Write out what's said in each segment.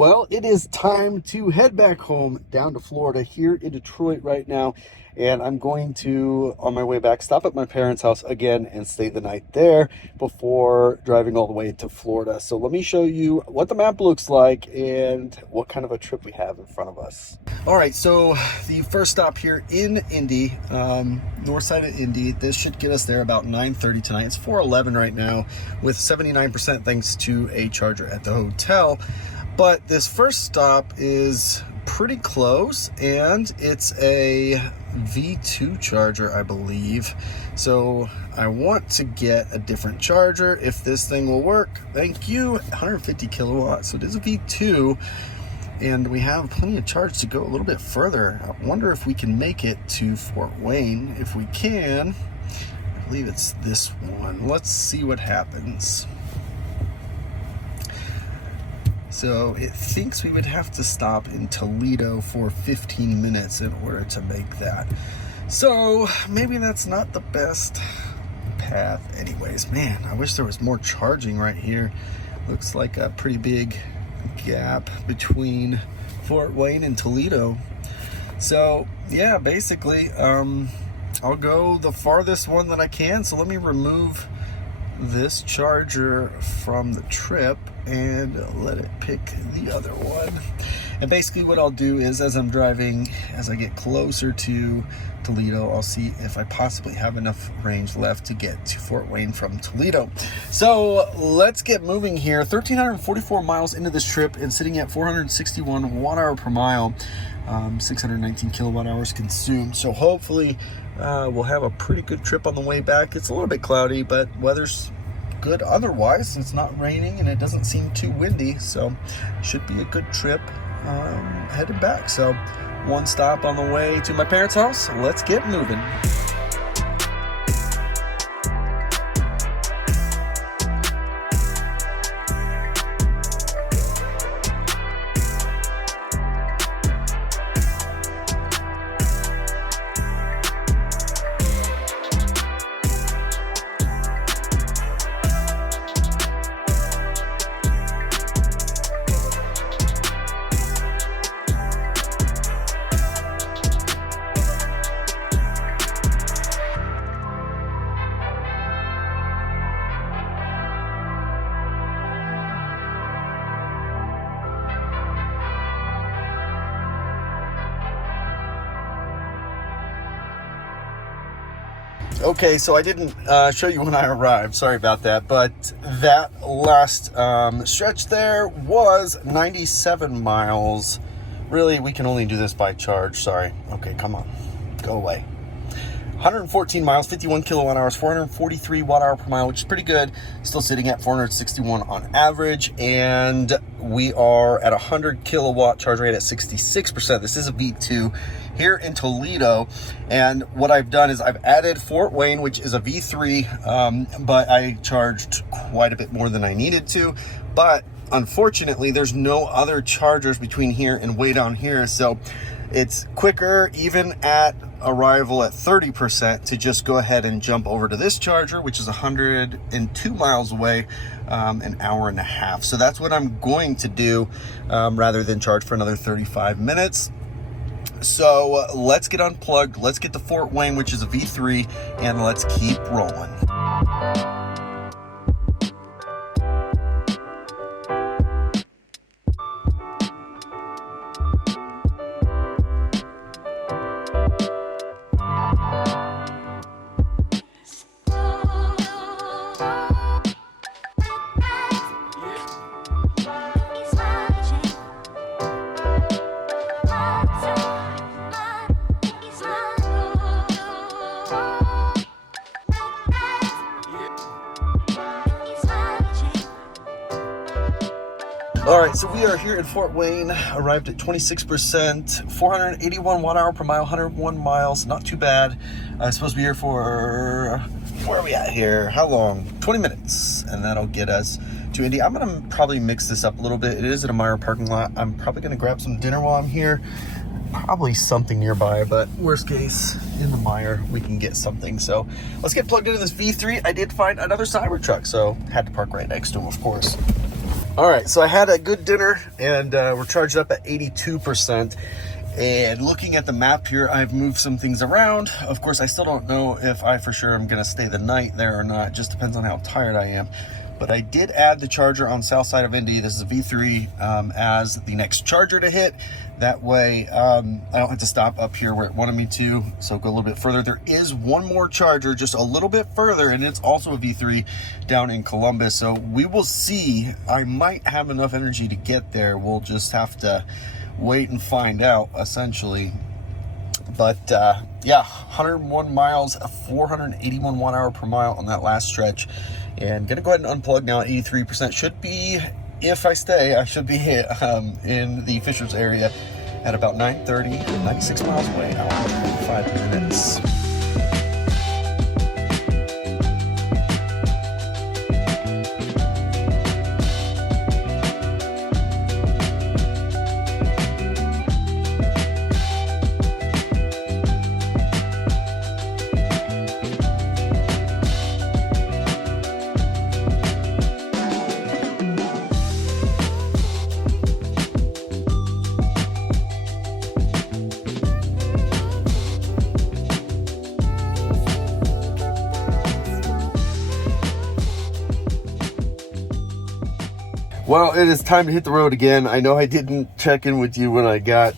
Well, it is time to head back home down to Florida, here in Detroit right now. And I'm going to, on my way back, stop at my parents' house again and stay the night there before driving all the way to Florida. So let me show you what the map looks like and what kind of a trip we have in front of us. All right, so the first stop here in Indy, north side of Indy. This should get us there about 9:30 tonight. It's 4:11 right now with 79% thanks to a charger at the hotel. But this first stop is pretty close, and it's a V2 charger, I believe. So I want to get a different charger if this thing will work. Thank you. 150 kilowatts. So it is a V2, and we have plenty of charge to go a little bit further. I wonder if we can make it to Fort Wayne. If we can, I believe it's this one. Let's see what happens. So it thinks we would have to stop in Toledo for 15 minutes in order to make that. So maybe that's not the best path. Anyways, man, I wish there was more charging right here. Looks like a pretty big gap between Fort Wayne and Toledo. So yeah, basically, I'll go the farthest one that I can. So let me remove this charger from the trip and let it pick the other one. And basically what I'll do is, as I'm driving, as I get closer to Toledo, I'll see if I possibly have enough range left to get to Fort Wayne from Toledo. So let's get moving here. 1,344 miles into this trip and sitting at 461 watt-hour per mile, 619 kilowatt hours consumed. So hopefully we'll have a pretty good trip on the way back. It's a little bit cloudy, but weather's good otherwise. It's not raining and it doesn't seem too windy, so should be a good trip headed back. So one stop on the way to my parents' house. Let's get moving. Okay, so I didn't show you when I arrived. Sorry about that. But that last stretch there was 97 miles. Really, we can only do this by charge. Sorry. Okay, come on. Go away. 114 miles, 51 kilowatt hours, 443 watt hour per mile, which is pretty good. Still sitting at 461 on average. And we are at 100 kilowatt charge rate at 66%. This is a V2 here in Toledo. And what I've done is I've added Fort Wayne, which is a V3, but I charged quite a bit more than I needed to. But unfortunately, there's no other chargers between here and way down here. So it's quicker, even at arrival at 30%, to just go ahead and jump over to this charger, which is 102 miles away, an hour and a half. So that's what I'm going to do, rather than charge for another 35 minutes. So let's get unplugged. Let's get to Fort Wayne, which is a V3, and let's keep rolling. All right, so we are here in Fort Wayne, arrived at 26%, 481 watt hour per mile, 101 miles, not too bad. I'm supposed to be here for, where are we at here? How long? 20 minutes, and that'll get us to Indy. I'm gonna probably mix this up a little bit. It is at a Meyer parking lot. I'm probably gonna grab some dinner while I'm here. Probably something nearby, but worst case, in the Meyer, we can get something. So let's get plugged into this V3. I did find another Cybertruck, so had to park right next to him, of course. All right, so I had a good dinner, and we're charged up at 82%. And looking at the map here, I've moved some things around. Of course, I still don't know if I for sure am gonna stay the night there or not. It just depends on how tired I am. But I did add the charger on south side of Indy. This is a V3 as the next charger to hit. That way, I don't have to stop up here where it wanted me to. So go a little bit further. There is one more charger just a little bit further, and it's also a V3 down in Columbus. So we will see. I might have enough energy to get there. We'll just have to wait and find out, essentially. But yeah, 101 miles, 481 watt-hour per mile on that last stretch. And gonna go ahead and unplug now at 83%. Should be, if I stay, I should be in the Fishers area at about 9:30, 96 miles away, hour and 5 minutes. Well, it is time to hit the road again. I know I didn't check in with you when I got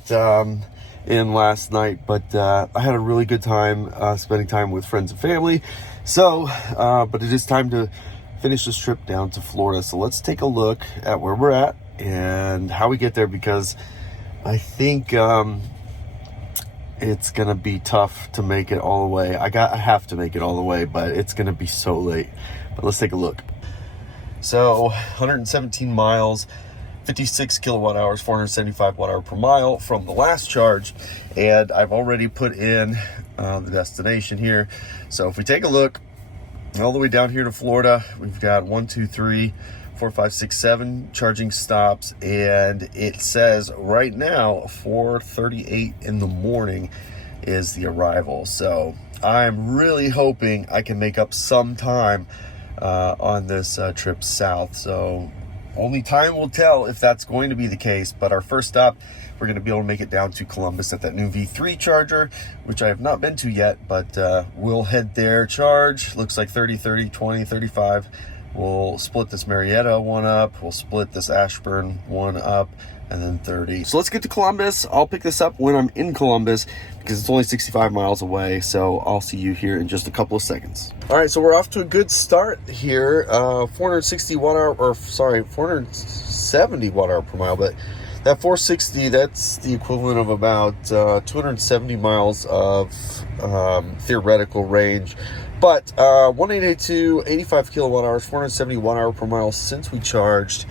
in last night, but I had a really good time spending time with friends and family. So, but it is time to finish this trip down to Florida. So let's take a look at where we're at and how we get there, because I think it's gonna be tough to make it all the way. I have to make it all the way, but it's gonna be so late. But let's take a look. So 117 miles, 56 kilowatt hours, 475 watt hour per mile from the last charge. And I've already put in the destination here. So if we take a look all the way down here to Florida, we've got 1, 2, 3, 4, 5, 6, 7 charging stops. And it says right now 4:38 in the morning is the arrival. So I'm really hoping I can make up some time on this trip south. So only time will tell if that's going to be the case. But our first stop, we're going to be able to make it down to Columbus at that new V3 charger, which I have not been to yet, but we'll head there, charge. Looks like 30, 30, 20, 35. We'll split this Marietta one up. We'll split this Ashburn one up, and then 30. So let's get to Columbus. I'll pick this up when I'm in Columbus because it's only 65 miles away. So I'll see you here in just a couple of seconds. All right, so we're off to a good start here. 470 watt hour per mile, but that 460, that's the equivalent of about 270 miles of theoretical range. But 1882, 85 kilowatt hours, 470 watt hour per mile since we charged.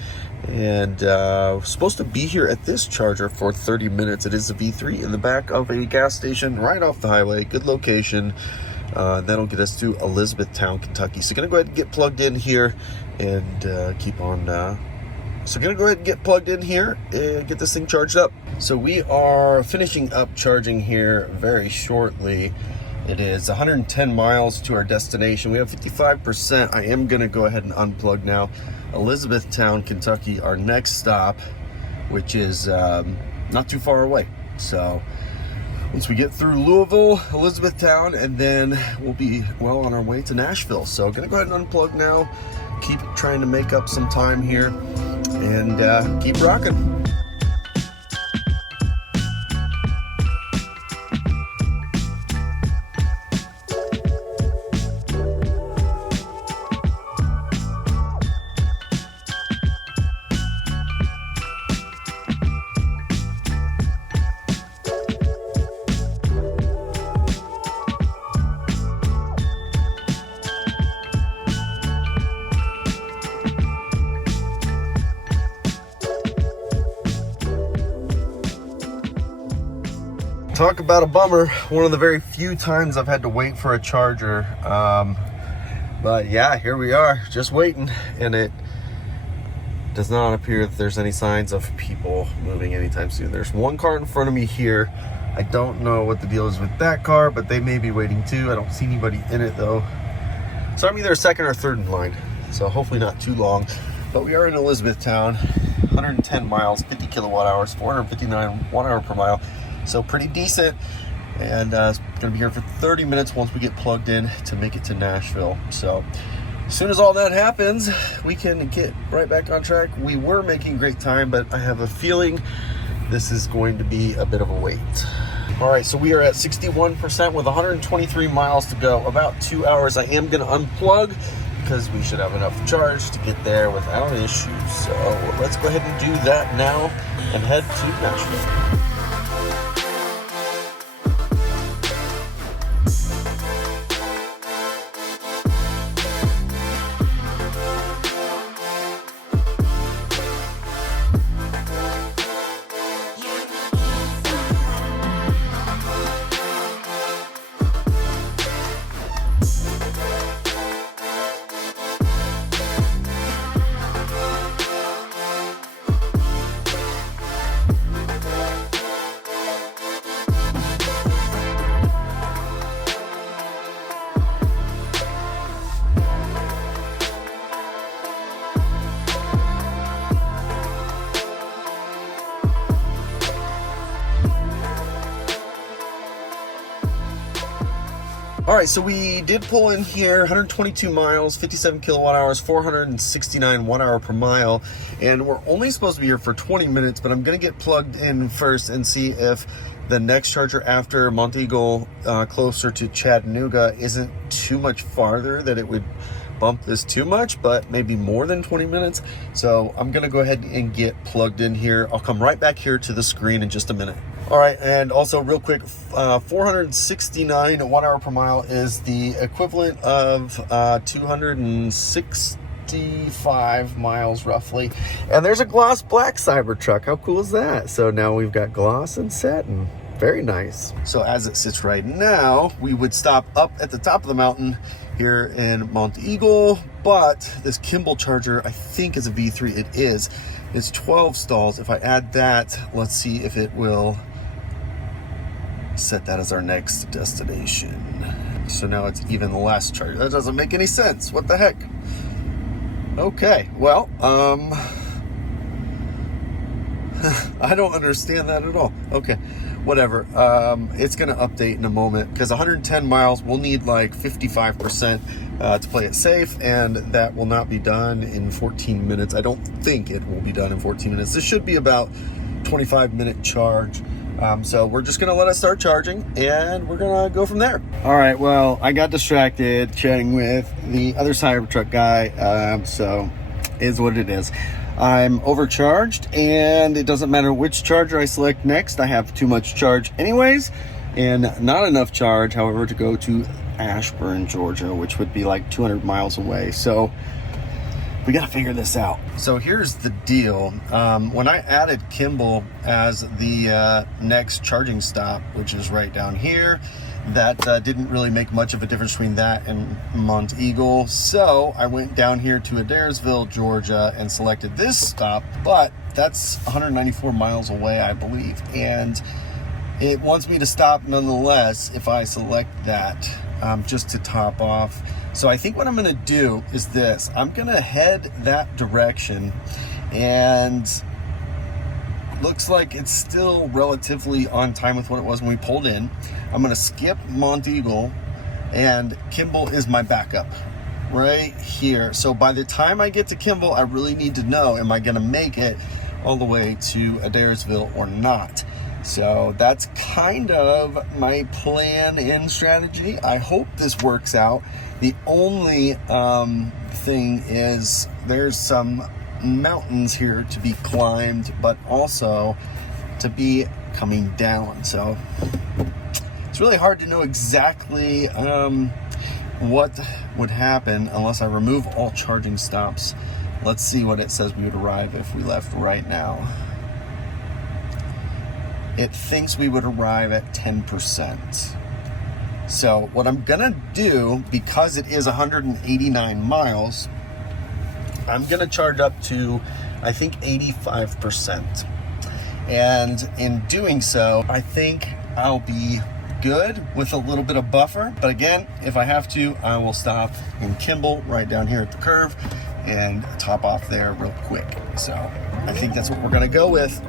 And supposed to be here at this charger for 30 minutes. It is a V3 in the back of a gas station right off the highway. Good location. That'll get us to Elizabethtown, Kentucky. So gonna go ahead and get plugged in here and keep on. So gonna go ahead and get plugged in here and get this thing charged up. So we are finishing up charging here very shortly. It is 110 miles to our destination. We have 55%. I am gonna go ahead and unplug now. Elizabethtown, Kentucky, our next stop, which is not too far away. So once we get through Louisville, Elizabethtown, and then we'll be well on our way to Nashville. So gonna go ahead and unplug now, keep trying to make up some time here, and keep rocking. Talk about a bummer. One of the very few times I've had to wait for a charger. But yeah, here we are, just waiting, and it does not appear that there's any signs of people moving anytime soon. There's one car in front of me here. I don't know what the deal is with that car, but they may be waiting too. I don't see anybody in it though. So I'm either second or third in line. So hopefully not too long. But we are in Elizabethtown, 110 miles, 50 kilowatt hours, 459 1 hour per mile. So pretty decent. And it's gonna be here for 30 minutes once we get plugged in to make it to Nashville. So as soon as all that happens, we can get right back on track. We were making great time, but I have a feeling this is going to be a bit of a wait. All right, so we are at 61% with 123 miles to go, about 2 hours. I am gonna unplug because we should have enough charge to get there without issues. So let's go ahead and do that now and head to Nashville. All right, so we did pull in here, 122 miles, 57 kilowatt hours, 469 1 hour per mile, and we're only supposed to be here for 20 minutes, but I'm gonna get plugged in first and see if the next charger after Monteagle, closer to Chattanooga, isn't too much farther that it would bump this too much, but maybe more than 20 minutes. So I'm gonna go ahead and get plugged in here. I'll come right back here to the screen in just a minute. All right, and also real quick, 469 1 hour per mile is the equivalent of 265 miles roughly. And there's a gloss black Cybertruck. How cool is that? So now we've got gloss and satin. Very nice. So as it sits right now, we would stop up at the top of the mountain here in Monteagle, but this Kimball charger, I think is a V3. It is. It's 12 stalls. If I add that, let's see if it will set that as our next destination. So now it's even less charge. That doesn't make any sense. What the heck? Okay, well, I don't understand that at all. Okay, whatever. It's gonna update in a moment because 110 miles, we'll need like 55% to play it safe, and that will not be done in 14 minutes. I don't think it will be done in 14 minutes. This should be about 25-minute charge. So we're just gonna let it start charging and we're gonna go from there. All right, well, I got distracted chatting with the other Cybertruck guy, so is what it is. I'm overcharged and it doesn't matter which charger I select next. I have too much charge anyways and not enough charge, however, to go to Ashburn, Georgia, which would be like 200 miles away. So we got to figure this out. So here's the deal. When I added Kimball as the next charging stop, which is right down here, that didn't really make much of a difference between that and Monteagle. So I went down here to Adairsville, Georgia, and selected this stop, but that's 194 miles away, I believe. And it wants me to stop nonetheless if I select that, just to top off. So I think what I'm gonna do is this. I'm gonna head that direction, and looks like it's still relatively on time with what it was when we pulled in. I'm gonna skip Monteagle, and Kimball is my backup right here. So by the time I get to Kimball, I really need to know, am I gonna make it all the way to Adairsville or not? So that's kind of my plan and strategy. I hope this works out. The only thing is there's some mountains here to be climbed, but also to be coming down. So it's really hard to know exactly what would happen unless I remove all charging stops. Let's see what it says we would arrive if we left right now. It thinks we would arrive at 10%. So what I'm gonna do, because it is 189 miles, I'm gonna charge up to, I think, 85%. And in doing so, I think I'll be good with a little bit of buffer. But again, if I have to, I will stop in Kimball right down here at the curve and top off there real quick. So I think that's what we're gonna go with.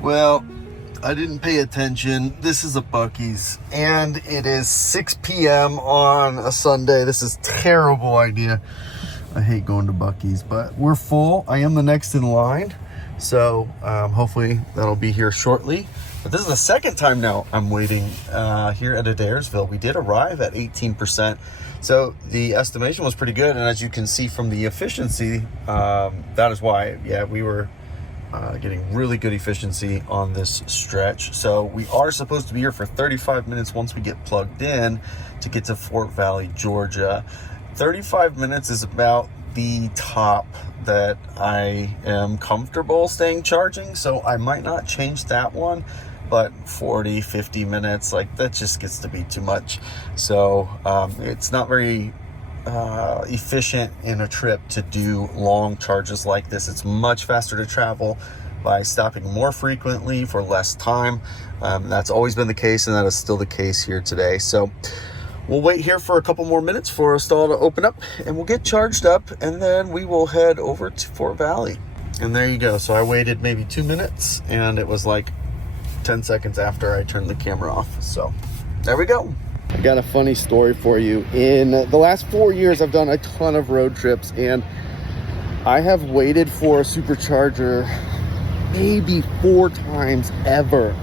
Well, I didn't pay attention. This is a Buc-ee's, and it is 6 p.m. on a Sunday. This is a terrible idea. I hate going to Buc-ee's, but we're full. I am the next in line, so hopefully that'll be here shortly. But this is the second time now I'm waiting here at Adairsville. We did arrive at 18%, so the estimation was pretty good, and as you can see from the efficiency, that is why, yeah, we were getting really good efficiency on this stretch. So we are supposed to be here for 35 minutes once we get plugged in to get to Fort Valley, Georgia. 35 minutes is about the top that I am comfortable staying charging, so I might not change that one, but 40, 50 minutes, like that just gets to be too much. So it's not very efficient in a trip to do long charges like this. It's much faster to travel by stopping more frequently for less time. That's always been the case, and that is still the case here today. So we'll wait here for a couple more minutes for a stall to open up, and we'll get charged up, and then we will head over to Fort Valley. And there you go. So I waited maybe 2 minutes, and it was like 10 seconds after I turned the camera off. So there we go. I got a funny story for you. In the last 4 years, I've done a ton of road trips, and I have waited for a supercharger maybe 4 times ever.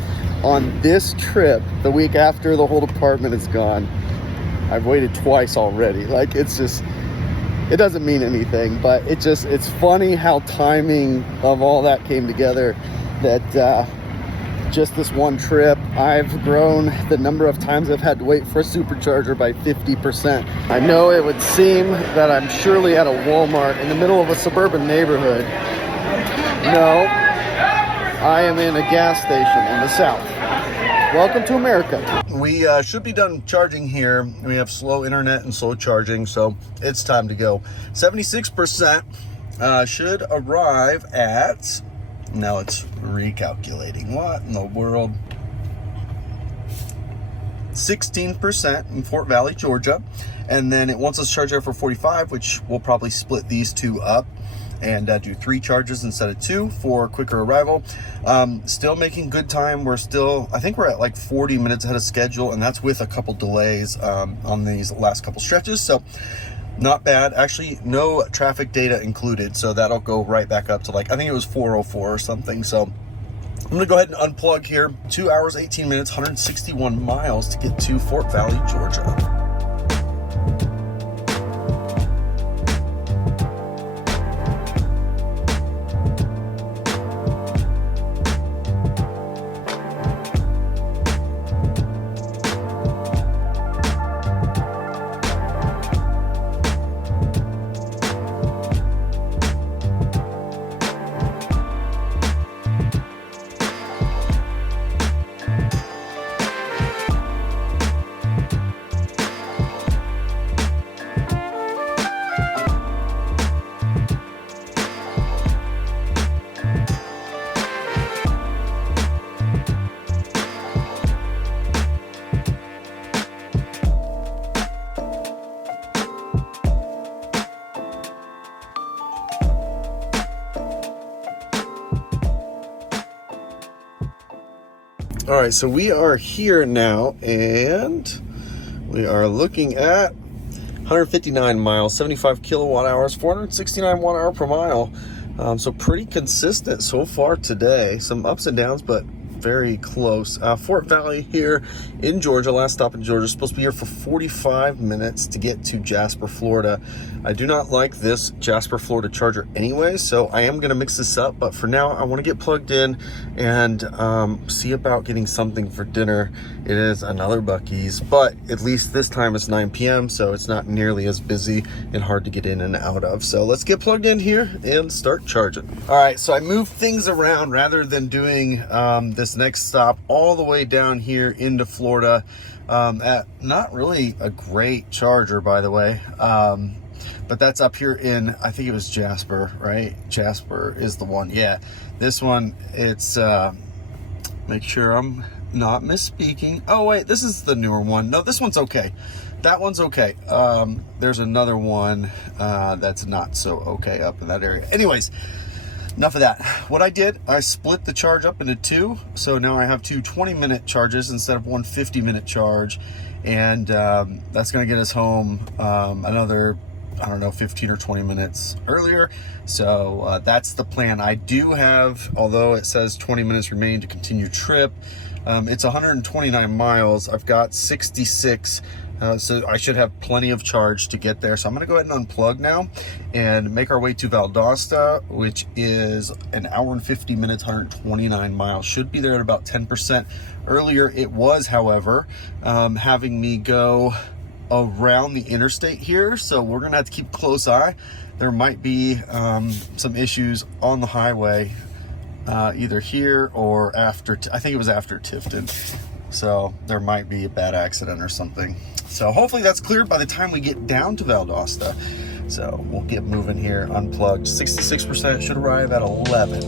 On this trip, the week after the whole department is gone, I've waited twice already. Like, it's just, it doesn't mean anything, but it's funny how timing of all that came together, that just this one trip, I've grown the number of times I've had to wait for a supercharger by 50%. I know it would seem that I'm surely at a Walmart in the middle of a suburban neighborhood. No, I am in a gas station in the South. Welcome to America. We should be done charging here. We have slow internet and slow charging, so it's time to go. 76% should arrive at... Now it's recalculating. What in the world? 16% in Fort Valley, Georgia. And then it wants us to charge there for 45, which we'll probably split these two up and do 3 charges instead of 2 for quicker arrival. Still making good time. We're still, I think we're at like 40 minutes ahead of schedule, and that's with a couple delays on these last couple stretches. So not bad. Actually, no traffic data included, so that'll go right back up to, like, I think it was 404 or something. So I'm gonna go ahead and unplug here. 2 hours, 18 minutes, 161 miles to get to Fort Valley, Georgia. All right, so we are here now, and we are looking at 159 miles, 75 kilowatt hours, 469 watt hour per mile. So pretty consistent so far today. Some ups and downs, but very close. Fort Valley here in Georgia. Last stop in Georgia. Supposed to be here for 45 minutes to get to Jasper, Florida. I do not like this Jasper, Florida charger anyway, so I am going to mix this up. But for now, I want to get plugged in and see about getting something for dinner. It is another Buc-ee's, but at least this time it's 9 p.m., so it's not nearly as busy and hard to get in and out of. So let's get plugged in here and start charging. All right, so I moved things around rather than doing this next stop all the way down here into Florida at not really a great charger, by the way. But that's up here in, I think it was Jasper, right? Jasper is the one. Yeah, this one, it's, make sure I'm not misspeaking. Oh, wait, this is the newer one. No, this one's okay. That one's okay. There's another one that's not so okay up in that area. Anyways, enough of that. What I did, I split the charge up into two. So now I have two 20-minute charges instead of one 50-minute charge. And that's going to get us home another, I don't know, 15 or 20 minutes earlier. So that's the plan. I do have, although it says 20 minutes remaining to continue trip, it's 129 miles. I've got 66, so I should have plenty of charge to get there. So I'm going to go ahead and unplug now and make our way to Valdosta, which is an hour and 50 minutes, 129 miles. Should be there at about 10%. Earlier it was, however, having me go around the interstate here, so we're gonna have to keep a close eye. There might be some issues on the highway, either here or after, I think it was after Tifton, so there might be a bad accident or something. So hopefully that's cleared by the time we get down to Valdosta. So we'll get moving here. Unplugged, 66%, should arrive at 11.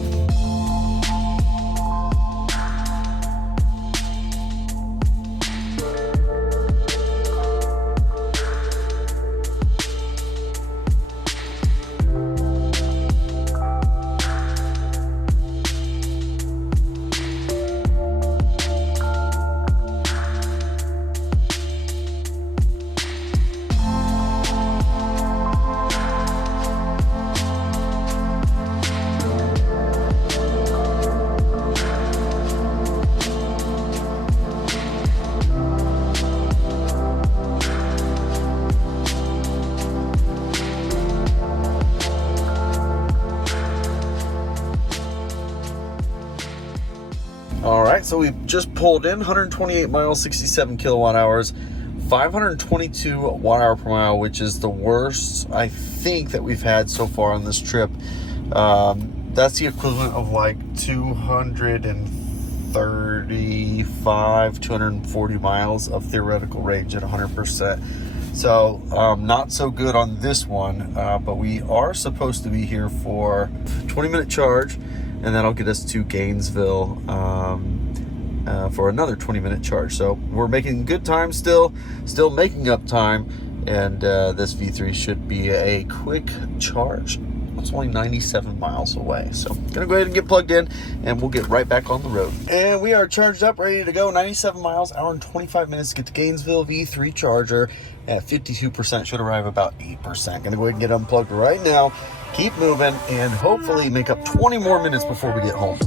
All right, so we've just pulled in 128 miles, 67 kilowatt hours, 522 watt hour per mile, which is the worst, I think, that we've had so far on this trip. That's the equivalent of like 235, 240 miles of theoretical range at 100%. So not so good on this one, but we are supposed to be here for 20-minute charge, and that'll get us to Gainesville for another 20-minute charge. So we're making good time still making up time, and this V3 should be a quick charge. It's only 97 miles away. So gonna go ahead and get plugged in, and we'll get right back on the road. And we are charged up, ready to go. 97 miles, hour and 25 minutes to get to Gainesville. V3 charger at 52%, should arrive about 8%. Gonna go ahead and get unplugged right now, keep moving, and hopefully make up 20 more minutes before we get home.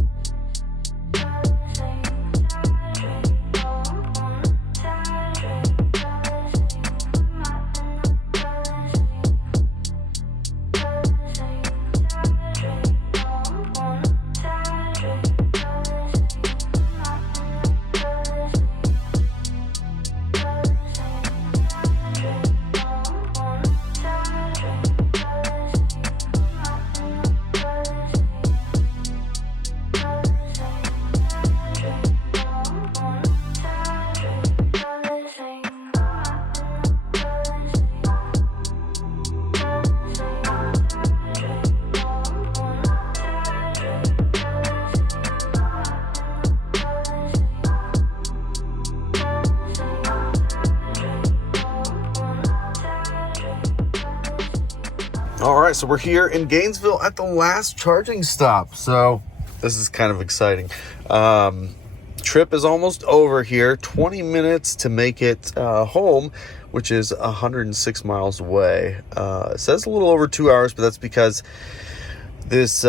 All right, so we're here in Gainesville at the last charging stop. So this is kind of exciting. Trip is almost over here. 20 minutes to make it home, which is 106 miles away. It says a little over 2 hours, but that's because this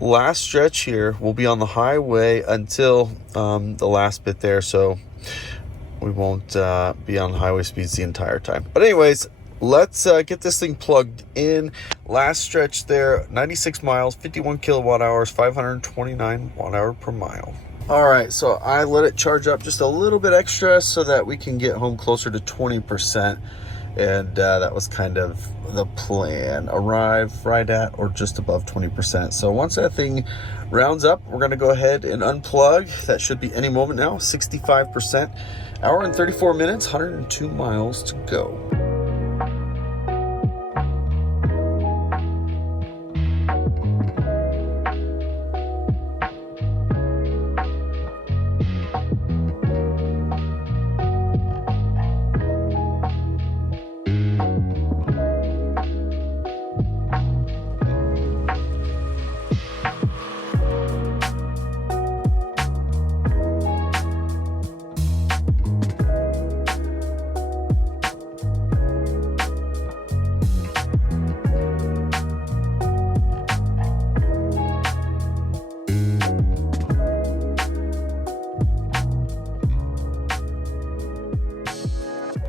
last stretch here. We'll be on the highway until the last bit there, so we won't be on highway speeds the entire time. But anyways, let's get this thing plugged in. Last stretch there, 96 miles, 51 kilowatt hours, 529 watt hour per mile. All right, so I let it charge up just a little bit extra so that we can get home closer to 20%. And that was kind of the plan. Arrive right at or just above 20%. So once that thing rounds up, we're gonna go ahead and unplug. That should be any moment now, 65%. Hour and 34 minutes, 102 miles to go.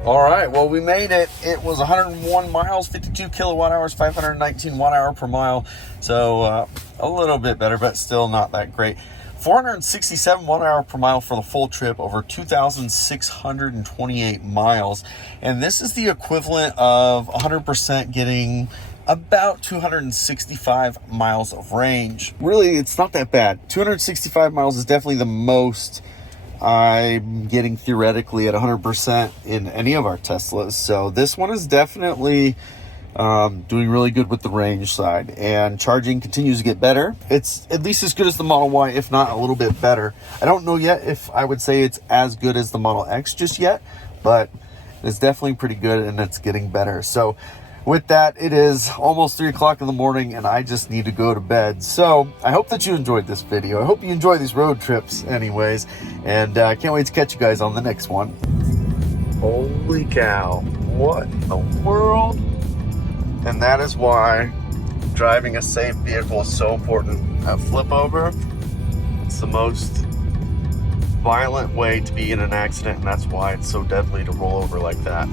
All right, well, we made it. It was 101 miles, 52 kilowatt hours, 519 watt hour per mile. So a little bit better, but still not that great. 467 watt hour per mile for the full trip, over 2,628 miles. And this is the equivalent of 100% getting about 265 miles of range. Really, it's not that bad. 265 miles is definitely the most I'm getting theoretically at 100% in any of our Teslas. So this one is definitely doing really good with the range side, and charging continues to get better. It's at least as good as the Model Y, if not a little bit better. I don't know yet if I would say it's as good as the Model X just yet, but it's definitely pretty good and it's getting better. So with that, it is almost 3 o'clock in the morning and I just need to go to bed. So I hope that you enjoyed this video. I hope you enjoy these road trips anyways. And I can't wait to catch you guys on the next one. Holy cow. What in the world? And that is why driving a safe vehicle is so important. That flip over, it's the most violent way to be in an accident, and that's why it's so deadly to roll over like that.